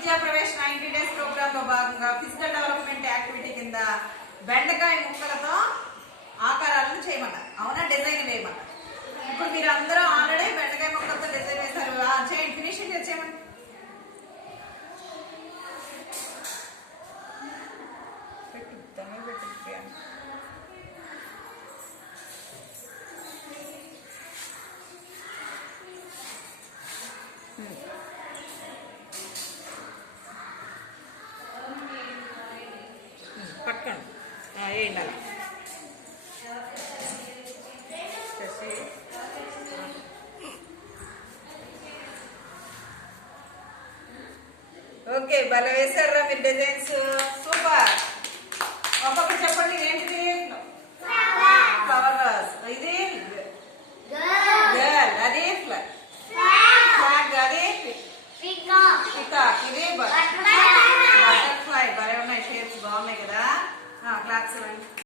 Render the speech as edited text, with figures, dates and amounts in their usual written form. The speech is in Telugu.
విద్యా ప్రవేశ 90 డేస్ ప్రోగ్రామ్ లో భాగంగా ఫిజికల్ డెవలప్మెంట్ యాక్టివిటీ కింద బెండకాయ ముక్కలతో ఆకారాలను చేయమన్నారు. అవునా? డిజైన్ వేయమన్నారు. ఇప్పుడు మీరు అందరూ ఆల్రెడీ బెండకాయ ముక్కలతో డిజైన్ వేశారు. చేయండి, ఫినిషింగ్ చేయమని. పక్కన వేయండి. ఓకే, భలే వేసారా మీరు డిజైన్స్. సూపర్. ఒక్కొక్కటి చెప్పండి. ఏంటిది? ఫ్లవర్స్. ఇది గర్ల్. అది ఫ్లాగ్. అది పికాక్. ఇది బటర్ఫ్లై. భలే ఉన్నాయి షేప్స్, బాగున్నాయి కదా. క్లాప్స్ ఇవ్వండి.